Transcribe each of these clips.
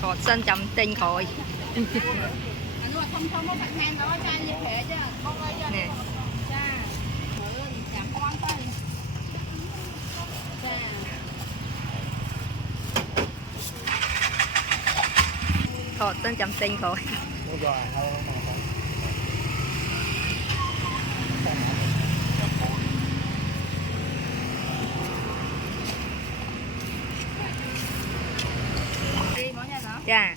Thọt sân chấm tinh khỏi. Nè. Thọt sân chấm tinh khỏi. Dạ.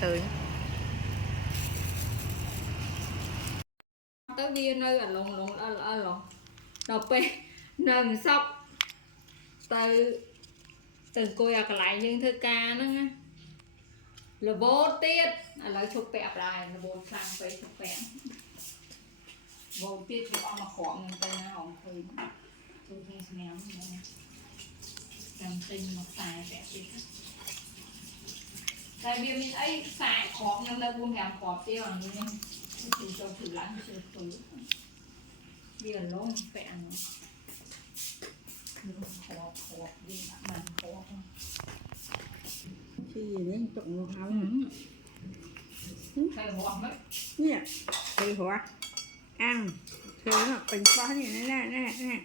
Khơi. Tới viên nơi ở lồng đọc pe nằm sóc từ cô ở lại nhưng thơ ca nó nghe là vô tiết là chụp bẹp lại là vô sang về chụp bẹp vô tiết thì ông mà khoảng người ta nó hỏng thời tôi nghe ném làm tinh mà xài bẹp đi tại vì mình ấy xài khoảng nhưng ta buông hàm khoảng tiêu là như tôi cho thử lãnh thử bây giờ lông vẹn khổ đi mình khổ khi gì đấy trụng không thầy hoàng đấy nè thì hỏa ăn thì nó bình bao nhiêu nè nè nè